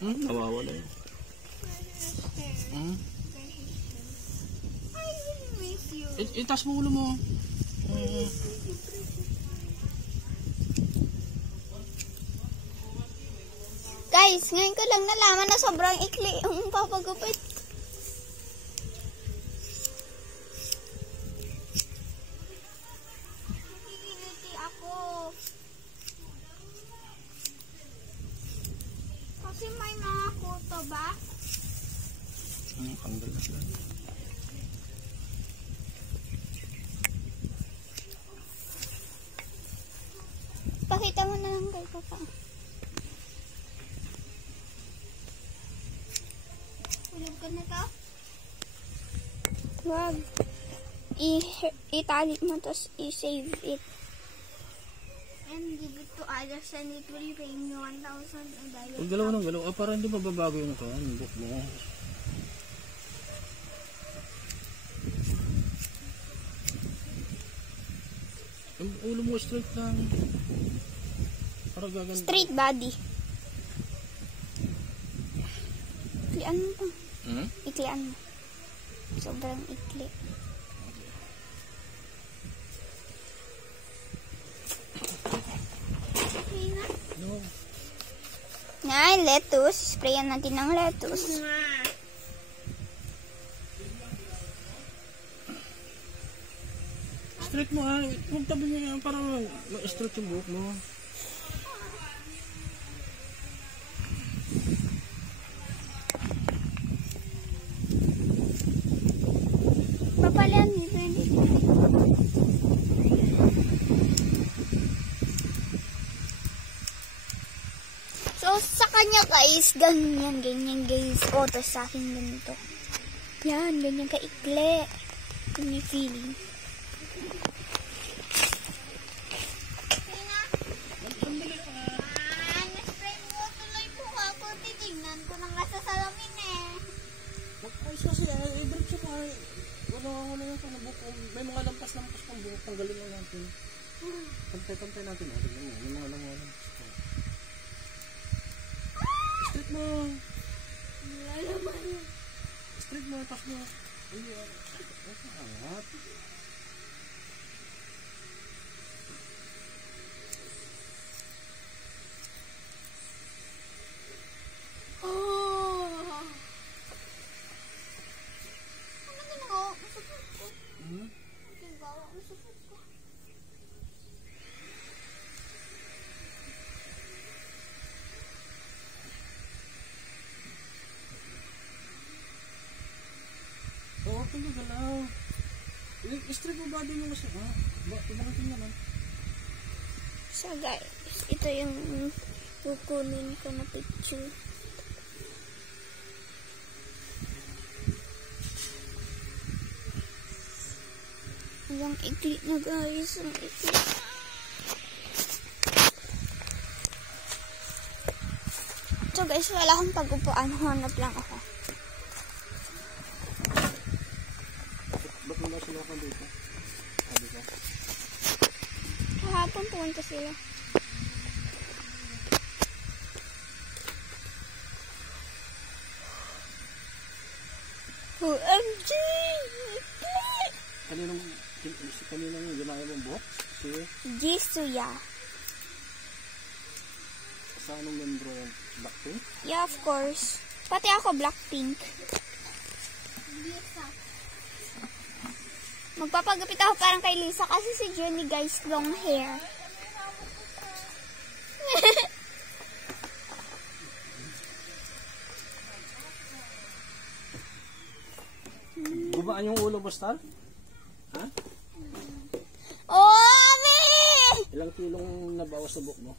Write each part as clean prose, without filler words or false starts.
Nawawala yun. I really miss you. Itas mo ulo mo. Guys, ngayon ko lang nalaman na sobrang ikli yung papagupit. Nakikiliti ako. Kasi may mga kuto ba? Tanggal na sila. Pakita mo na lang kay Papa. Hulog ka na to? Wag. Itali mo tapos i-save it. And give it to others and it will bring you 1,000 and I will... Huwag galaw ng galaw. Para hindi mababago yung book mo. Yung ulo mo straight lang. Para gaganda. Straight body. Iklian mo to. Iklian mo. Sobrang ikli. Okay na. No. Ngayon, lettuce. Sprayan natin ng lettuce. Straight mo ha. Huwag tabi mo yan para ma-straight yung buhok mo. Papalan. So, sa kanya guys, ganyan guys. O, tapos sa akin ganito. Yan, ganyan kaikli. Yung may feeling. Na-spray mo tuloy po ako. Titignan ko nang nasa salamin eh. Ay, kasi i-break siya pa. Wala yung buhok. May mga lampas-lampas pang buhok. Tanggalin lang natin. Pantay-pantay natin. Yung mga lampas. Straight mo. Straight mo. Tas mo. Hindi. Angat. Oo, kung galaw. I-strip mo body mo kasi. Tumakitin naman. So guys, ito yung kukunin ko na picture. Ang ikli na guys. Ang ikli. So guys, wala akong pag-upuan. Hanap lang ako. Ba't mo na sila ka dito? Sabi ka? Kahapon pumunta sila. OMG! Kaninang ginaya mong buhok? Si Jisuya. sa anong membro yung Blackpink? Yeah, of course. Pati ako Blackpink. Magpapagupit ako parang kay Lisa kasi si Jenny guys, long hair. Gubaan yung ulo, Bastal? Ha? Oh, Ami! Ilang kilong nabawas sa buhok mo?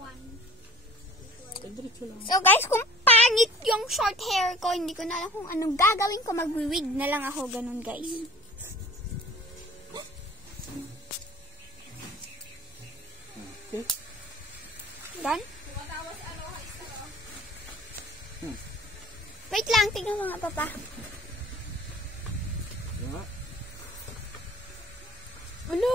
1. Diretso lang. So guys, kung pangit yung short hair ko, hindi ko na alam kung anong gagawin ko. Mag-wig na lang ako, ganun guys. Okay. Done? Wait lang, tignan mo nga papa. Nga. Ulo.